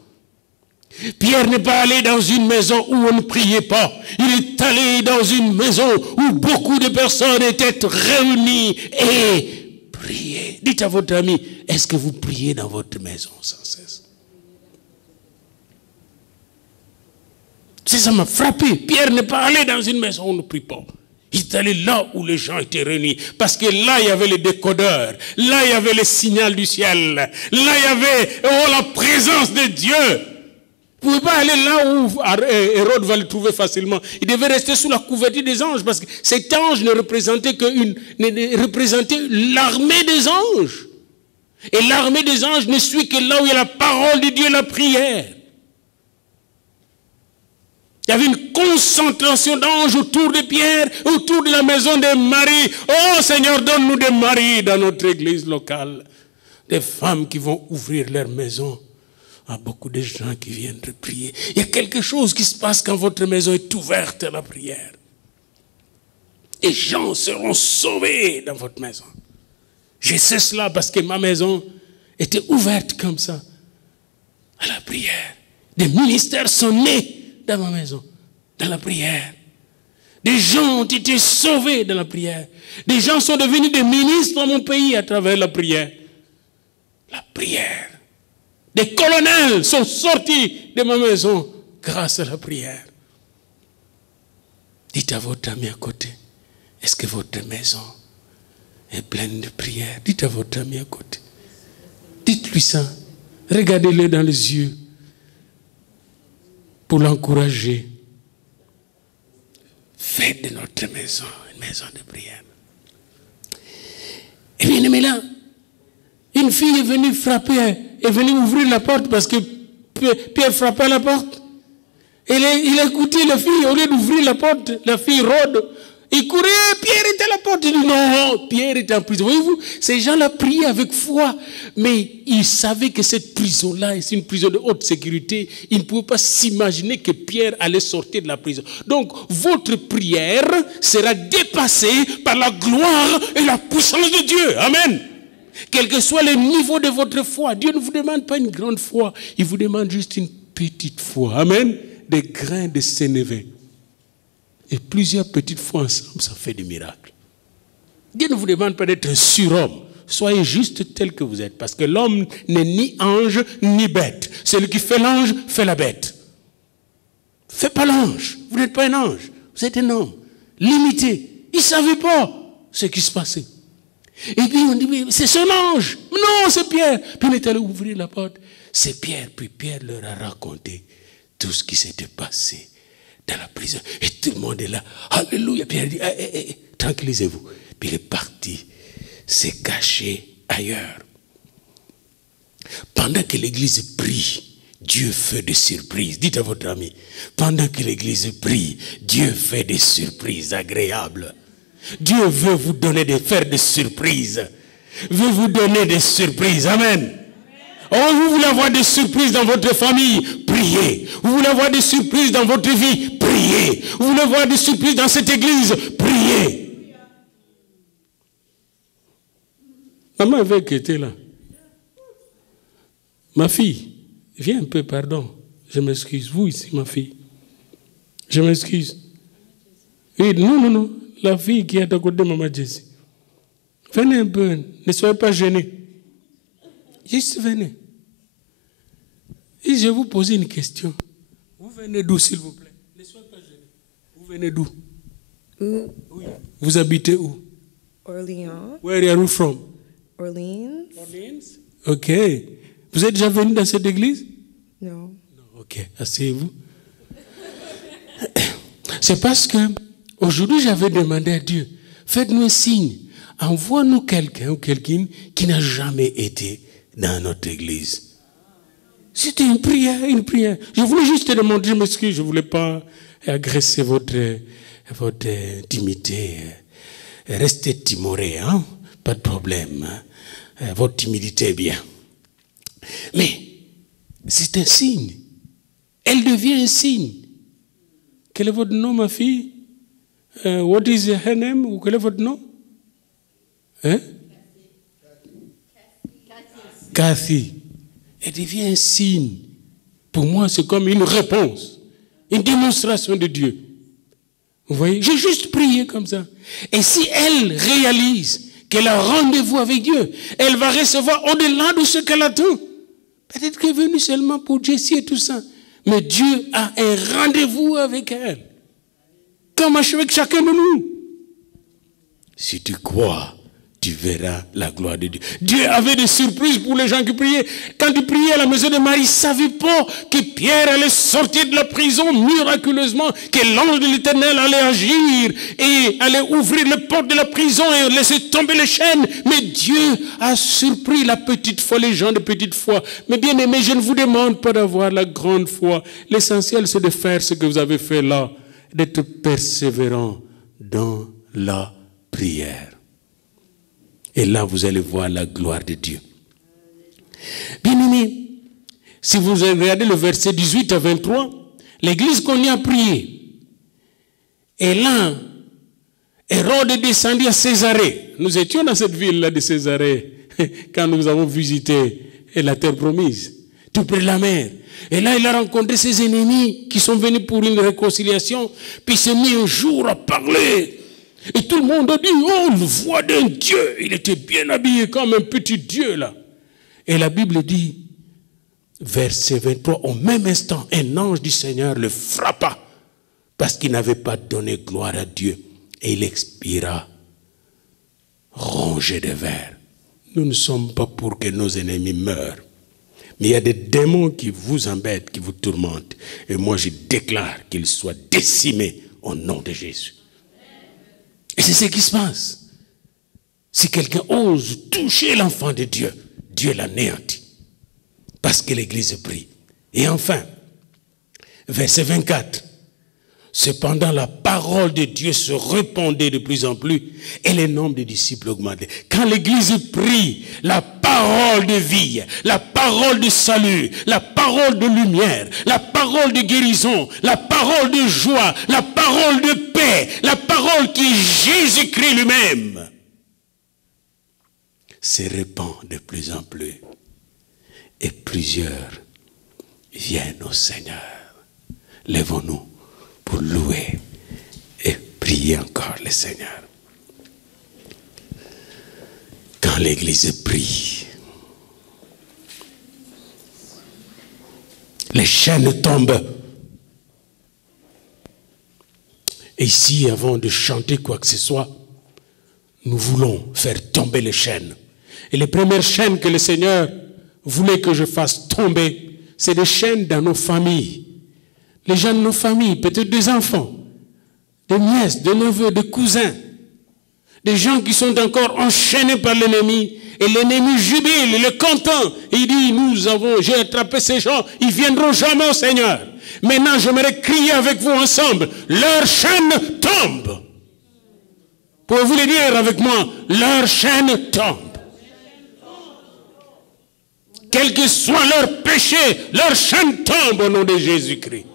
Pierre n'est pas allé dans une maison où on ne priait pas. Il est allé dans une maison où beaucoup de personnes étaient réunies et priaient. Dites à votre ami, est-ce que vous priez dans votre maison sans cesse? Ça m'a frappé. Pierre n'est pas allé dans une maison où on ne prie pas. Il est allé là où les gens étaient réunis. Parce que là, il y avait le décodeur. Là, il y avait le signal du ciel. Là, il y avait la présence de Dieu. Vous ne pouvez pas aller là où Hérode va le trouver facilement. Il devait rester sous la couverture des anges. Parce que cet ange ne représentait représentait l'armée des anges. Et l'armée des anges ne suit que là où il y a la parole de Dieu, la prière. Il y avait une concentration d'anges autour de Pierre, autour de la maison de Marie. Oh Seigneur, donne-nous des maris dans notre église locale. Des femmes qui vont ouvrir leur maison à beaucoup de gens qui viennent de prier. Il y a quelque chose qui se passe quand votre maison est ouverte à la prière. Les gens seront sauvés dans votre maison. Je sais cela parce que ma maison était ouverte comme ça à la prière. Des ministères sont nés dans ma maison, dans la prière. Des gens ont été sauvés dans la prière. Des gens sont devenus des ministres dans mon pays à travers la prière. La prière. Des colonels sont sortis de ma maison grâce à la prière. Dites à votre ami à côté, est-ce que votre maison est pleine de prière? Dites à votre ami à côté. Dites-lui ça. Regardez-le dans les yeux pour l'encourager. Faites de notre maison une maison de prière. Et bien, mais là, une fille est venue frapper, est venue ouvrir la porte parce que Pierre frappait à la porte. Et il a écouté la fille, au lieu d'ouvrir la porte, la fille rôde. Il courait, Pierre était à la porte. Il dit non, Pierre était en prison. Voyez-vous, ces gens-là priaient avec foi. Mais ils savaient que cette prison-là, c'est une prison de haute sécurité. Ils ne pouvaient pas s'imaginer que Pierre allait sortir de la prison. Donc, votre prière sera dépassée par la gloire et la puissance de Dieu. Amen. Quel que soit le niveau de votre foi, Dieu ne vous demande pas une grande foi. Il vous demande juste une petite foi. Amen. Des grains de sénévé. Et plusieurs petites fois ensemble, ça fait des miracles. Dieu ne vous demande pas d'être un surhomme. Soyez juste tel que vous êtes. Parce que l'homme n'est ni ange, ni bête. Celui qui fait l'ange, fait la bête. Faites pas l'ange. Vous n'êtes pas un ange. Vous êtes un homme. Limité. Il ne savait pas ce qui se passait. Et puis on dit, c'est son ange. Non, c'est Pierre. Puis on est allé ouvrir la porte. C'est Pierre. Puis Pierre leur a raconté tout ce qui s'était passé dans la prison. Et tout le monde est là. Alléluia. Pierre dit, tranquillisez-vous. Puis il est parti, s'est caché ailleurs. Pendant que l'église prie, Dieu fait des surprises. Dites à votre ami, pendant que l'église prie, Dieu fait des surprises agréables. Dieu veut vous donner faire des surprises. Veut vous donner des surprises. Amen. Oh, vous voulez avoir des surprises dans votre famille? Priez. Vous voulez avoir des surprises dans votre vie? Priez. Vous voulez avoir des surprises dans cette église? Priez. Maman avait été là. Ma fille, viens un peu, pardon. Je m'excuse. Vous ici, ma fille. Je m'excuse. Oui, non. La fille qui est à côté de Maman Jessie. Venez un peu. Ne soyez pas gênés. Juste venez. Et je vais vous poser une question. Vous venez d'où, s'il vous plaît? Ne soyez pas gênés. Vous venez d'où? Où? Oui. Vous habitez où? Orléans. Where are you from? Orleans? Orleans. Ok. Vous êtes déjà venu dans cette église? No. Non. Ok. Asseyez-vous. C'est parce que aujourd'hui j'avais demandé à Dieu, faites-nous un signe, envoie-nous quelqu'un ou quelqu'une qui n'a jamais été dans notre église. C'était une prière, une prière. Je voulais juste te demander, je m'excuse, je ne voulais pas agresser votre intimité. Restez timoré, hein? Pas de problème. Hein? Votre timidité est bien. Mais c'est un signe. Elle devient un signe. Quel est votre nom, ma fille? What is her name? Ou quel est votre nom? Hein? Cathy. Elle devient un signe. Pour moi, c'est comme une réponse, une démonstration de Dieu. Vous voyez? J'ai juste prié comme ça. Et si elle réalise qu'elle a rendez-vous avec Dieu, elle va recevoir au-delà de ce qu'elle attend. Peut-être qu'elle est venue seulement pour Jessie et tout ça. Mais Dieu a un rendez-vous avec elle. Comme avec chacun de nous. Si tu crois, tu verras la gloire de Dieu. Dieu avait des surprises pour les gens qui priaient. Quand ils priaient à la maison de Marie, ils ne savaient pas que Pierre allait sortir de la prison miraculeusement, que l'ange de l'Éternel allait agir et allait ouvrir les portes de la prison et laisser tomber les chaînes. Mais Dieu a surpris la petite foi, les gens de petite foi. Mais bien aimés, je ne vous demande pas d'avoir la grande foi. L'essentiel, c'est de faire ce que vous avez fait là, d'être persévérant dans la prière. Et là, vous allez voir la gloire de Dieu. Bien-aimés, si vous regardez le verset 18 à 23, l'église qu'on y a prié. Et là, Hérode descendit à Césarée. Nous étions dans cette ville-là de Césarée quand nous avons visité la terre promise, tout près de la mer. Et là, il a rencontré ses ennemis qui sont venus pour une réconciliation. Puis il s'est mis un jour à parler. Et tout le monde a dit, oh, le voix d'un Dieu. Il était bien habillé comme un petit Dieu là. Et la Bible dit, verset 23, au même instant, un ange du Seigneur le frappa parce qu'il n'avait pas donné gloire à Dieu. Et il expira, rongé de vers. Nous ne sommes pas pour que nos ennemis meurent. Mais il y a des démons qui vous embêtent, qui vous tourmentent. Et moi, je déclare qu'ils soient décimés au nom de Jésus. Et c'est ce qui se passe. Si quelqu'un ose toucher l'enfant de Dieu, Dieu l'anéantit. Parce que l'Église prie. Et enfin, verset 24. Cependant, la parole de Dieu se répandait de plus en plus et le nombre de disciples augmentait. Quand l'Église prie, la parole de vie, la parole de salut, la parole de lumière, la parole de guérison, la parole de joie, la parole de paix, la parole qui est Jésus-Christ lui-même, se répand de plus en plus. Et plusieurs viennent au Seigneur. Lèvons-nous pour louer et prier encore le Seigneur. Quand l'Église prie, les chaînes tombent. Et ici, avant de chanter quoi que ce soit, nous voulons faire tomber les chaînes. Et les premières chaînes que le Seigneur voulait que je fasse tomber, c'est des chaînes dans nos familles. Les gens de nos familles, peut-être des enfants, des nièces, des neveux, des cousins, des gens qui sont encore enchaînés par l'ennemi, et l'ennemi jubile, il est content, et il dit, j'ai attrapé ces gens, ils ne viendront jamais au Seigneur. Maintenant, j'aimerais crier avec vous ensemble, leur chaîne tombe. Pouvez-vous le dire avec moi, leur chaîne tombe. Quel que soit leur péché, leur chaîne tombe au nom de Jésus-Christ.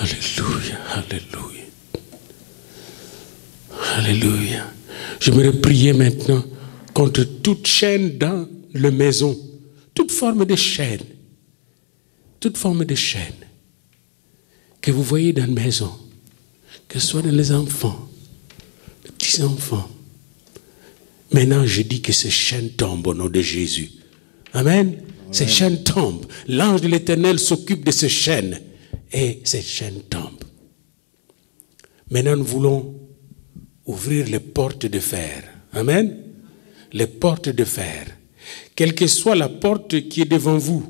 Alléluia, alléluia. Alléluia. J'aimerais prier maintenant contre toute chaîne dans la maison. Toute forme de chaîne. Toute forme de chaîne que vous voyez dans la maison. Que ce soit dans les enfants, les petits-enfants, Maintenant, je dis que ces chaînes tombent au nom de Jésus. Amen. Ces chaînes tombent. L'ange de l'Éternel s'occupe de ces chaînes. Et ces chaînes tombent. Maintenant, nous voulons ouvrir les portes de fer. Amen. Les portes de fer. Quelle que soit la porte qui est devant vous,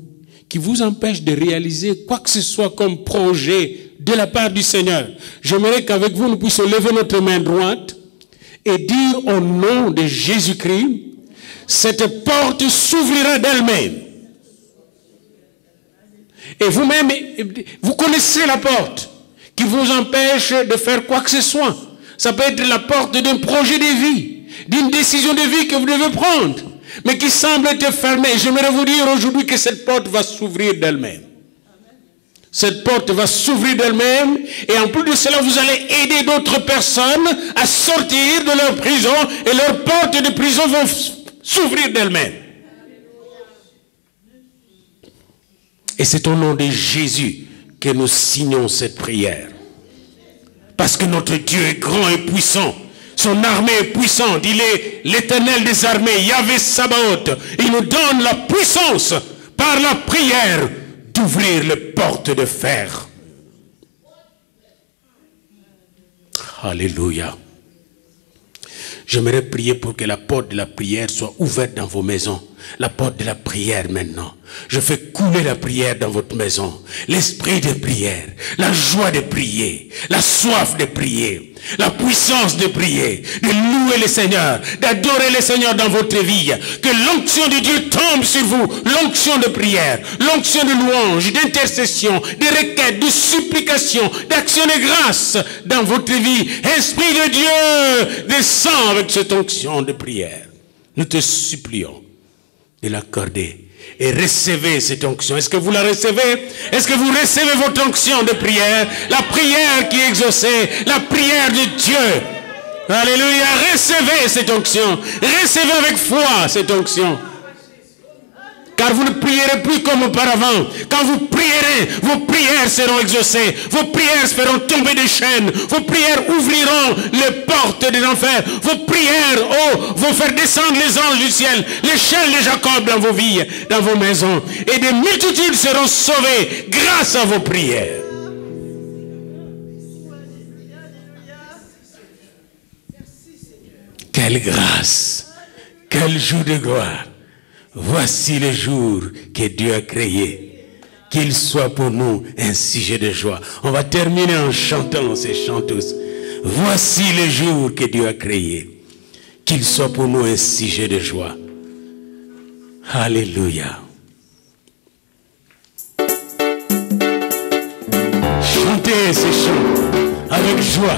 qui vous empêche de réaliser quoi que ce soit comme projet de la part du Seigneur, j'aimerais qu'avec vous, nous puissions lever notre main droite et dire au nom de Jésus-Christ, cette porte s'ouvrira d'elle-même. Et vous-même, vous connaissez la porte qui vous empêche de faire quoi que ce soit. Ça peut être la porte d'un projet de vie, d'une décision de vie que vous devez prendre, mais qui semble être fermée. J'aimerais vous dire aujourd'hui que cette porte va s'ouvrir d'elle-même. Cette porte va s'ouvrir d'elle-même, et en plus de cela, vous allez aider d'autres personnes à sortir de leur prison, et leurs portes de prison vont s'ouvrir d'elles-mêmes. Et c'est au nom de Jésus que nous signons cette prière. Parce que notre Dieu est grand et puissant. Son armée est puissante. Il est l'Éternel des armées, Yahvé Sabaoth. Il nous donne la puissance par la prière d'ouvrir les portes de fer. Alléluia. J'aimerais prier pour que la porte de la prière soit ouverte dans vos maisons. La porte de la prière maintenant. Je fais couler la prière dans votre maison. L'esprit de prière, la joie de prier, la soif de prier, la puissance de prier, de louer le Seigneur, d'adorer le Seigneur dans votre vie. Que l'onction de Dieu tombe sur vous. L'onction de prière, l'onction de louange, d'intercession, de requête, de supplication, d'action de grâce dans votre vie. Esprit de Dieu, descend avec cette onction de prière. Nous te supplions de l'accorder et recevez cette onction. Est-ce que vous la recevez? Est-ce que vous recevez votre onction de prière? La prière qui est exaucée, la prière de Dieu. Alléluia. Recevez cette onction. Recevez avec foi cette onction. Car vous ne prierez plus comme auparavant. Quand vous prierez, vos prières seront exaucées. Vos prières feront tomber des chaînes. Vos prières ouvriront les portes des enfers. Vos prières, vont faire descendre les anges du ciel. Les chaînes de Jacob dans vos vies, dans vos maisons. Et des multitudes seront sauvées grâce à vos prières. Quelle grâce. Quel jour de gloire. Voici le jour que Dieu a créé. Qu'il soit pour nous un sujet de joie. On va terminer en chantant ces chants tous. Voici le jour que Dieu a créé. Qu'il soit pour nous un sujet de joie. Alléluia. Chantez ces chants avec joie.